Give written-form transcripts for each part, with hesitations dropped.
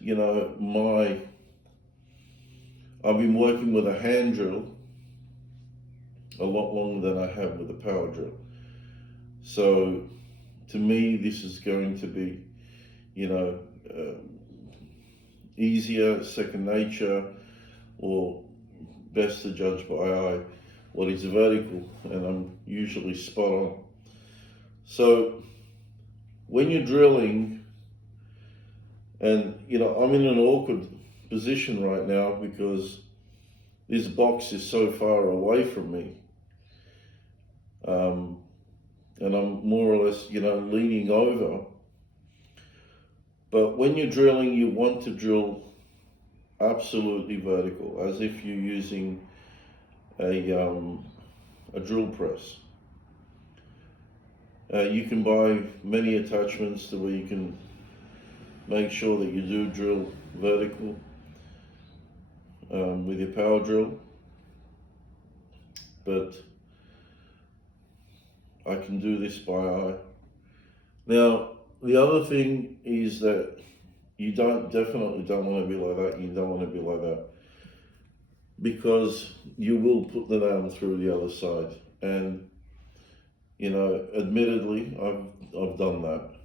you know, I've been working with a hand drill a lot longer than I have with a power drill. So to me, this is going to be, you know, easier, second nature, or best to judge by eye what is vertical, and I'm usually spot on. So when you're drilling, and you know, I'm in an awkward position right now because this box is so far away from me, and I'm more or less, you know, leaning over. But when you're drilling, you want to drill absolutely vertical, as if you're using a drill press. You can buy many attachments to where you can make sure that you do drill vertical with your power drill, but I can do this by eye. Now, the other thing is that you definitely don't want to be like that. You don't want to be like that, because you will put the nail through the other side. And you know, admittedly, I've done that,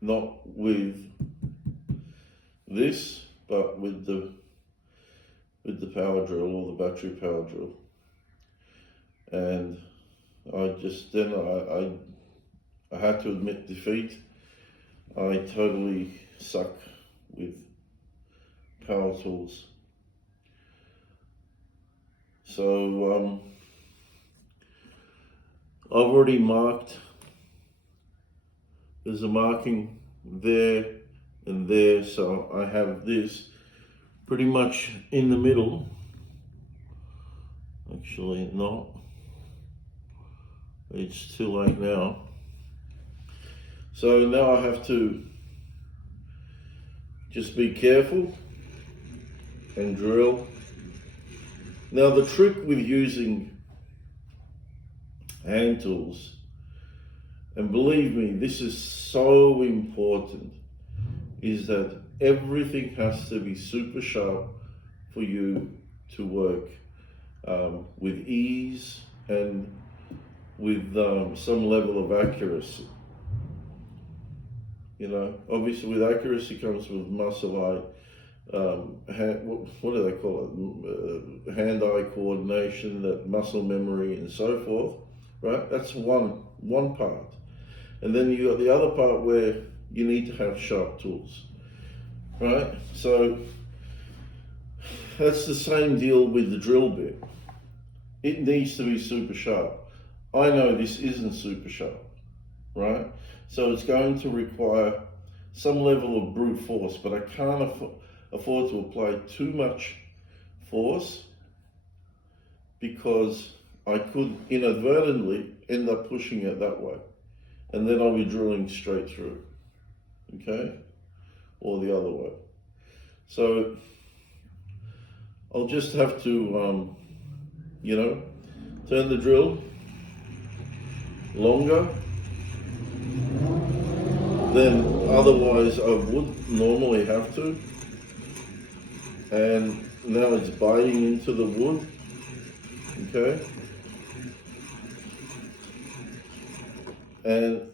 not with this, but with the power drill, or the battery power drill. And I had to admit defeat. I totally suck with power tools. So I've already marked, there's a marking there and there, so I have this pretty much in the middle. Actually not, it's too late now. So now I have to just be careful and drill. Now the trick with using hand tools, and believe me, this is so important, is that everything has to be super sharp for you to work with ease and with some level of accuracy. You know, obviously with accuracy comes with muscle-eye, what do they call it? Hand-eye coordination, that muscle memory, and so forth. Right? That's one part, and then you got the other part where you need to have sharp tools. Right? So that's the same deal with the drill bit. It needs to be super sharp. I know this isn't super sharp, right? So it's going to require some level of brute force, but I can't afford to apply too much force, because I could inadvertently end up pushing it that way, and then I'll be drilling straight through, okay? Or the other way. So I'll just have to, you know, turn the drill longer than otherwise I would normally have to. And now it's biting into the wood, okay? And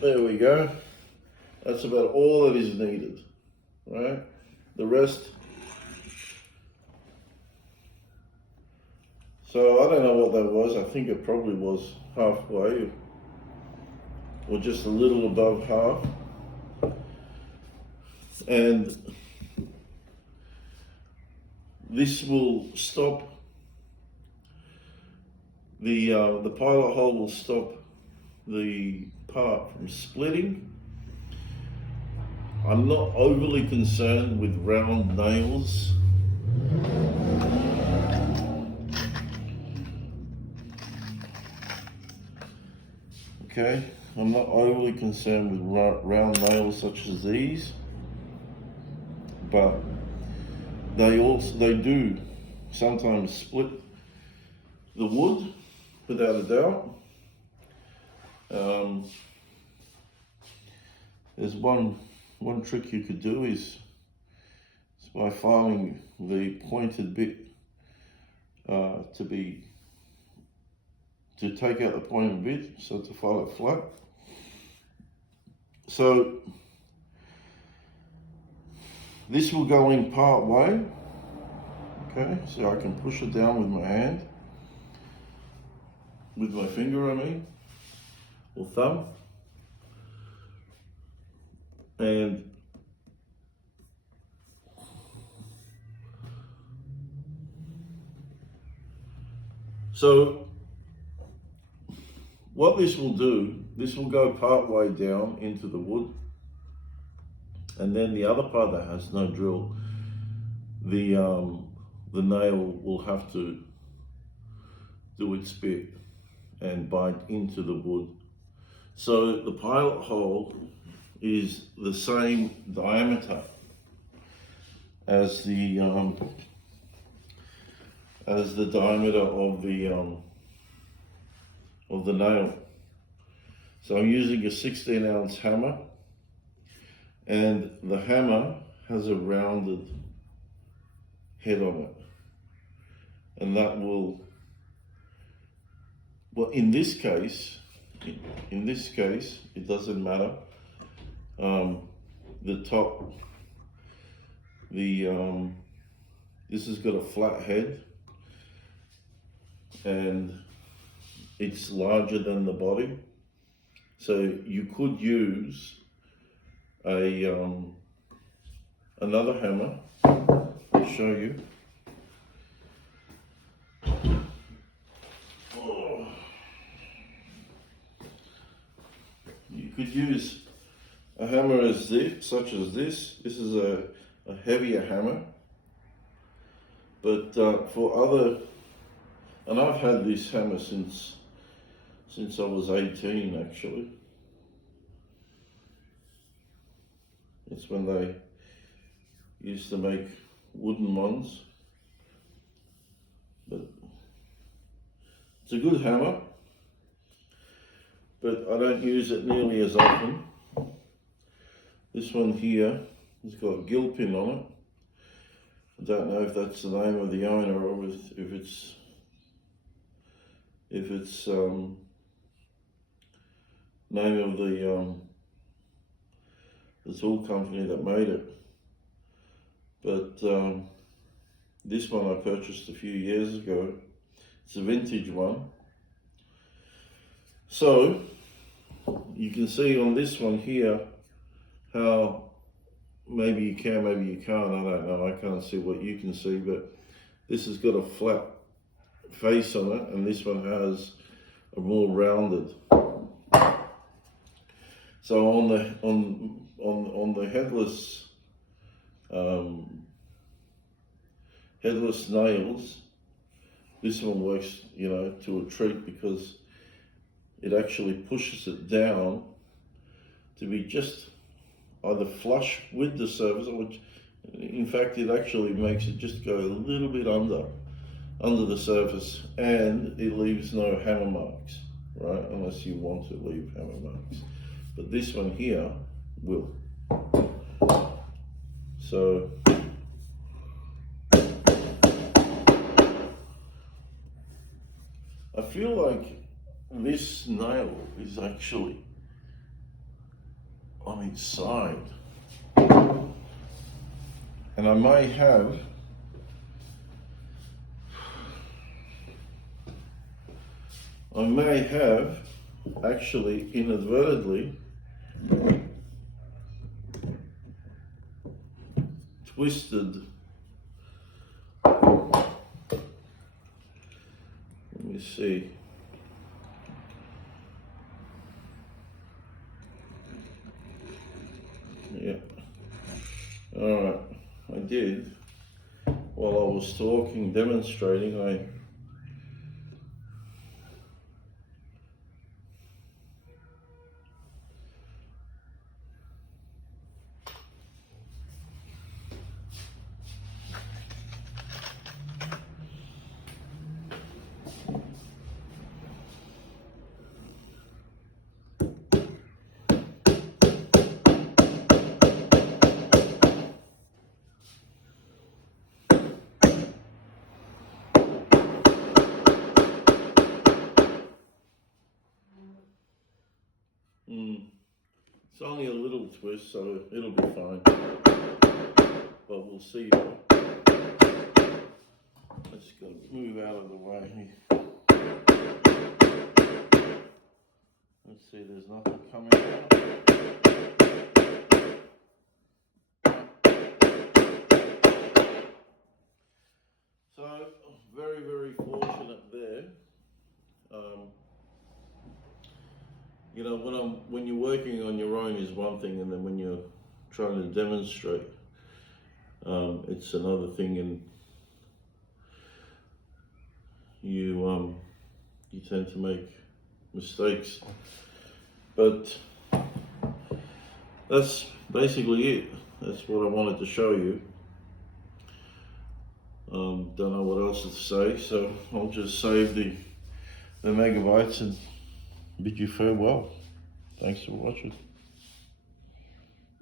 there we go. That's about all that is needed, right? The rest, so I don't know what that was. I think it probably was halfway, or just a little above half. And this will stop, the pilot hole will stop the part from splitting. I'm not overly concerned with round nails. Okay, I'm not overly concerned with round nails such as these, but they do sometimes split the wood, without a doubt. there's one trick you could do is by filing the pointed bit to take out the pointed bit, so to file it flat. So this will go in part way, okay, so I can push it down with my hand, with my finger I mean, or thumb, and so what this will do, this will go part way down into the wood, and then the other part that has no drill, the nail will have to do its bit and bite into the wood. So the pilot hole is the same diameter as the diameter of the nail. So I'm using a 16-ounce hammer, and the hammer has a rounded head on it, and that will, well, in this case it doesn't matter. The top, this has got a flat head, and it's larger than the body, so you could use another hammer. I'll show you. You could use a hammer as this, such as this. This is a heavier hammer, but for other, and I've had this hammer since I was 18 actually. It's when they used to make wooden ones, but it's a good hammer, but I don't use it nearly as often. This one here has got a gill pin on it. I don't know if that's the name of the owner or if it's name of the tool company that made it. But this one I purchased a few years ago. It's a vintage one. So you can see on this one here how maybe you can, maybe you can't, I don't know, I can't see what you can see, but this has got a flat face on it, and this one has a more rounded. So on the headless nails, this one works, you know, to a treat, because it actually pushes it down to be just either flush with the surface, or in fact it actually makes it just go a little bit under the surface, and it leaves no hammer marks, right? Unless you want to leave hammer marks. But this one here will. So I feel like this nail is actually on its side, and I may have actually inadvertently twisted. Let me see. Yeah. All right. I did. While I was talking, demonstrating, It's only a little twist, so it'll be fine. But we'll see. Let's go move out of the way. Let's see, there's nothing coming out. So, very, very fortunate there. You know, when you're working on your own is one thing, and then when you're trying to demonstrate, it's another thing, and you tend to make mistakes. But that's basically it. That's what I wanted to show you. Don't know what else to say, so I'll just save the megabytes and bid you farewell. Thanks for watching.